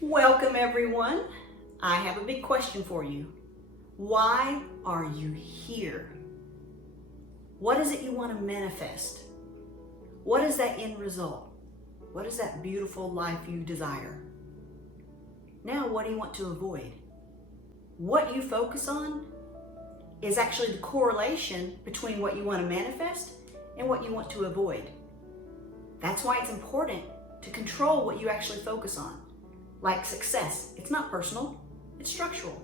Welcome everyone. I have a big question for you. Why are you here? What is it you want to manifest? What is that end result? What is that beautiful life you desire? Now, what do you want to avoid? What you focus on is actually the correlation between what you want to manifest and what you want to avoid. That's why it's important to control what you actually focus on. Like success, it's not personal, it's structural.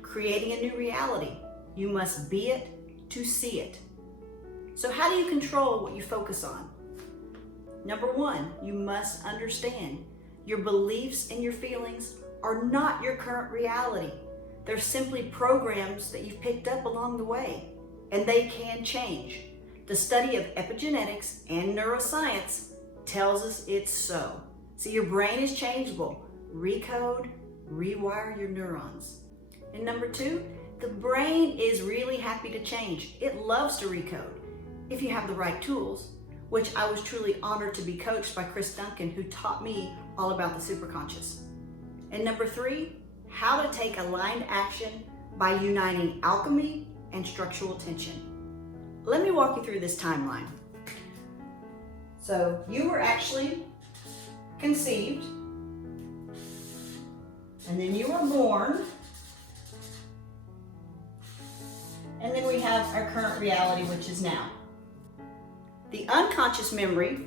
Creating a new reality, you must be it to see it. So how do you control what you focus on? Number one, you must understand your beliefs and your feelings are not your current reality. They're simply programs that you've picked up along the way, and they can change. The study of epigenetics and neuroscience tells us it's so. See, your brain is changeable. Recode, rewire your neurons. And number two, the brain is really happy to change. It loves to recode if you have the right tools, which I was truly honored to be coached by Chris Duncan, who taught me all about the superconscious. And number three, how to take aligned action by uniting alchemy and structural tension. Let me walk you through this timeline. So you were actually conceived, and then you were born, and then we have our current reality, which is now. The unconscious memory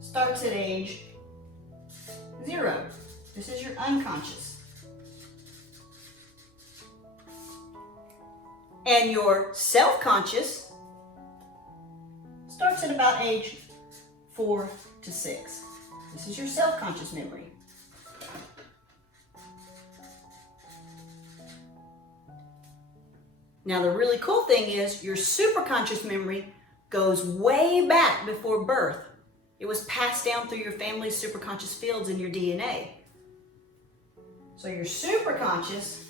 starts at age 0. This is your unconscious. And your self-conscious starts at about age 4 to 6. This is your self-conscious memory. Now the really cool thing is your superconscious memory goes way back before birth. It was passed down through your family's superconscious fields in your DNA. So your superconscious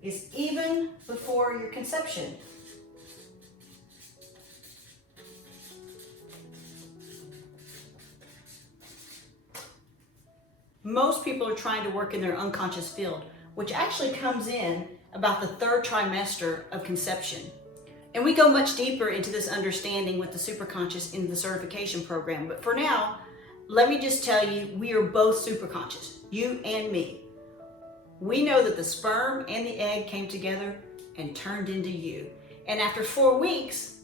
is even before your conception. Most people are trying to work in their unconscious field, which actually comes in about the 3rd trimester of conception. And we go much deeper into this understanding with the superconscious in the certification program. But for now, let me just tell you, we are both superconscious, you and me. We know that the sperm and the egg came together and turned into you. And after 4 weeks,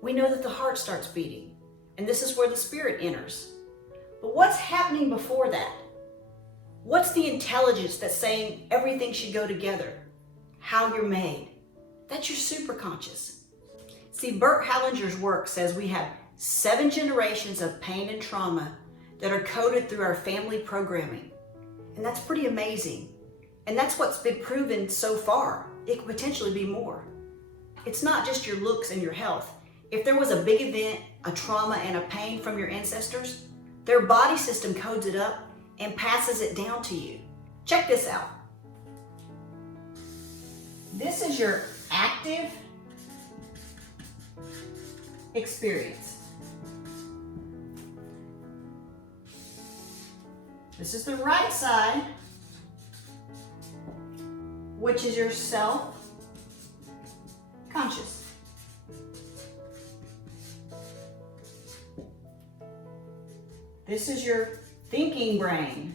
we know that the heart starts beating. And this is where the spirit enters. But what's happening before that? What's the intelligence that's saying everything should go together? How you're made. That's your superconscious. See, Bert Hellinger's work says we have 7 generations of pain and trauma that are coded through our family programming. And that's pretty amazing. And that's what's been proven so far. It could potentially be more. It's not just your looks and your health. If there was a big event, a trauma, and a pain from your ancestors, their body system codes it up and passes it down to you. Check this out. This is your active experience. This is the right side, which is your self-conscious. This is your thinking brain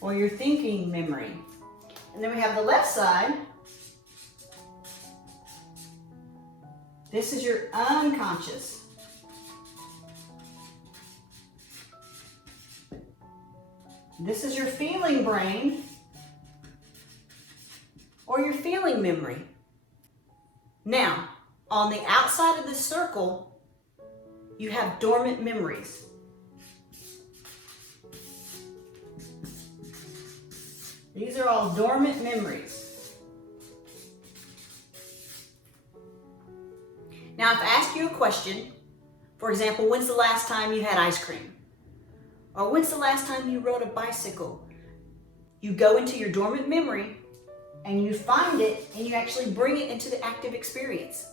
or your thinking memory. And then we have the left side. This is your unconscious. This is your feeling brain or your feeling memory. Now, on the outside of this circle, you have dormant memories. These are all dormant memories. Now, if I ask you a question, for example, when's the last time you had ice cream? Or when's the last time you rode a bicycle? You go into your dormant memory and you find it and you actually bring it into the active experience.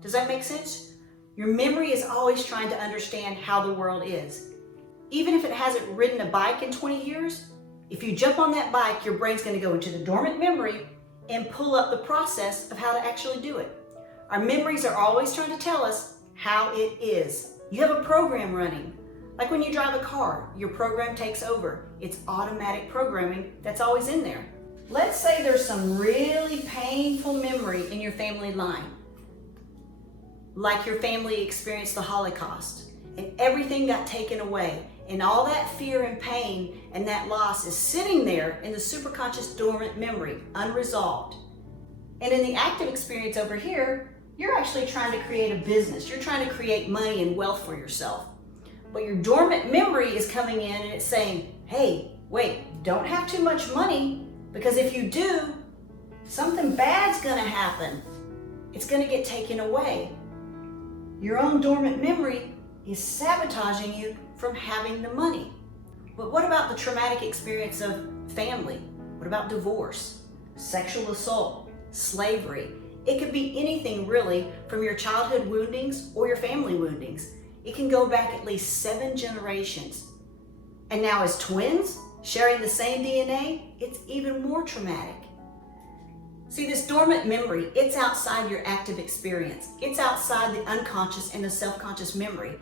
Does that make sense? Your memory is always trying to understand how the world is. Even if it hasn't ridden a bike in 20 years, If you jump on that bike, your brain's going to go into the dormant memory and pull up the process of how to actually do it. Our memories are always trying to tell us how it is. You have a program running. Like when you drive a car, your program takes over. It's automatic programming that's always in there. Let's say there's some really painful memory in your family line. Like your family experienced the Holocaust and everything got taken away, and all that fear and pain and that loss is sitting there in the superconscious dormant memory, unresolved. And in the active experience over here, you're actually trying to create a business. You're trying to create money and wealth for yourself. But your dormant memory is coming in and it's saying, hey, wait, don't have too much money, because if you do, something bad's gonna happen. It's gonna get taken away. Your own dormant memory is sabotaging you from having the money. But what about the traumatic experience of family? What about divorce, sexual assault, slavery? It could be anything really, from your childhood woundings or your family woundings. It can go back at least 7 generations. And now as twins, sharing the same DNA, it's even more traumatic. See, this dormant memory, it's outside your active experience. It's outside the unconscious and the self-conscious memory.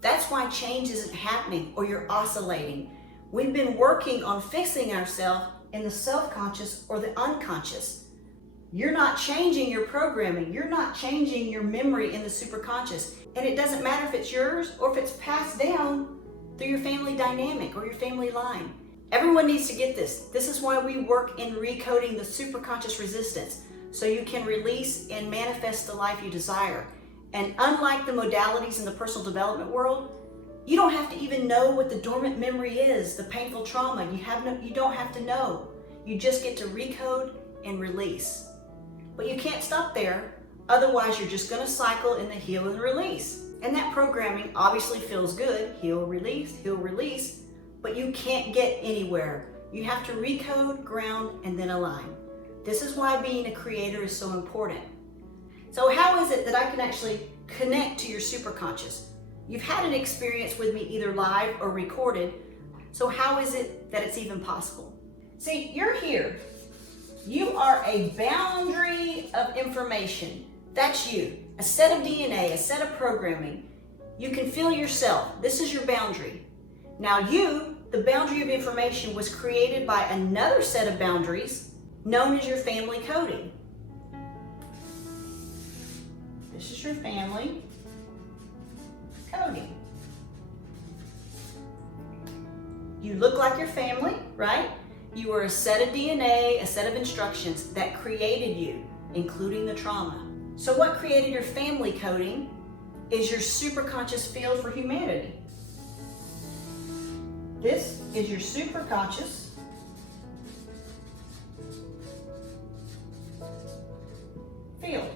That's why change isn't happening or you're oscillating. We've been working on fixing ourselves in the self-conscious or the unconscious. You're not changing your programming. You're not changing your memory in the superconscious. And it doesn't matter if it's yours or if it's passed down through your family dynamic or your family line. Everyone needs to get this. This is why we work in recoding the superconscious resistance, so you can release and manifest the life you desire. And unlike the modalities in the personal development world, you don't have to even know what the dormant memory is, the painful trauma. You don't have to know. You just get to recode and release. But you can't stop there. Otherwise, you're just going to cycle in the heal and release. And that programming obviously feels good. Heal, release, but you can't get anywhere. You have to recode, ground, and then align. This is why being a creator is so important. So how is it that I can actually connect to your superconscious? You've had an experience with me either live or recorded. So how is it that it's even possible? See, you're here. You are a boundary of information. That's you. A set of DNA, a set of programming. You can feel yourself. This is your boundary. Now you, the boundary of information, was created by another set of boundaries known as your family coding. This is your family coding. You look like your family, right? You were a set of DNA, a set of instructions that created you, including the trauma. So what created your family coding is your superconscious field for humanity. This is your superconscious field.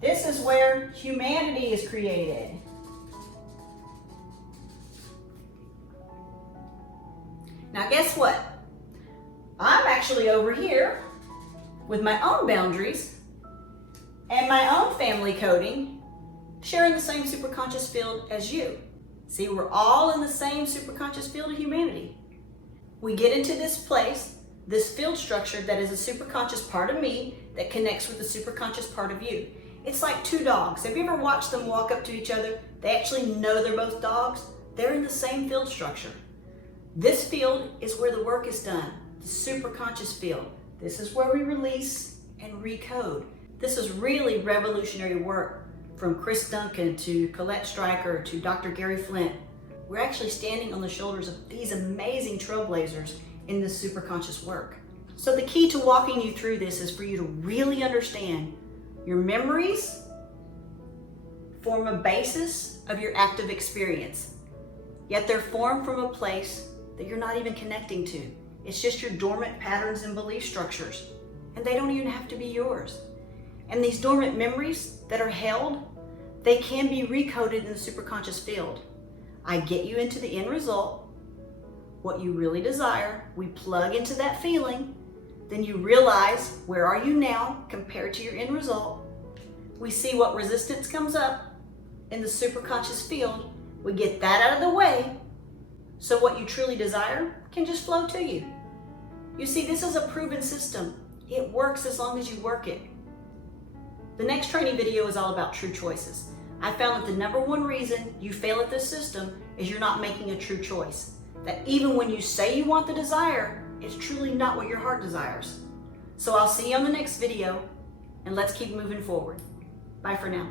This is where humanity is created. Now guess what? I'm actually over here with my own boundaries and my own family coding, sharing the same superconscious field as you. See, we're all in the same superconscious field of humanity. We get into this place, this field structure that is a superconscious part of me that connects with the superconscious part of you. It's like two dogs. Have you ever watched them walk up to each other? They actually know they're both dogs. They're in the same field structure. This field is where the work is done, the superconscious field. This is where we release and recode. This is really revolutionary work, from Chris Duncan to Colette Stryker to Dr. Gary Flint. We're actually standing on the shoulders of these amazing trailblazers in this superconscious work. So the key to walking you through this is for you to really understand your memories form a basis of your active experience, yet they're formed from a place that you're not even connecting to. It's just your dormant patterns and belief structures, and they don't even have to be yours. And these dormant memories that are held, they can be recoded in the superconscious field. I get you into the end result, what you really desire. We plug into that feeling. Then you realize, where are you now compared to your end result? We see what resistance comes up in the superconscious field. We get that out of the way so what you truly desire can just flow to you. You see, this is a proven system. It works as long as you work it. The next training video is all about true choices. I found that the number one reason you fail at this system is you're not making a true choice. That even when you say you want the desire, it's truly not what your heart desires. So I'll see you on the next video, and let's keep moving forward. Bye for now.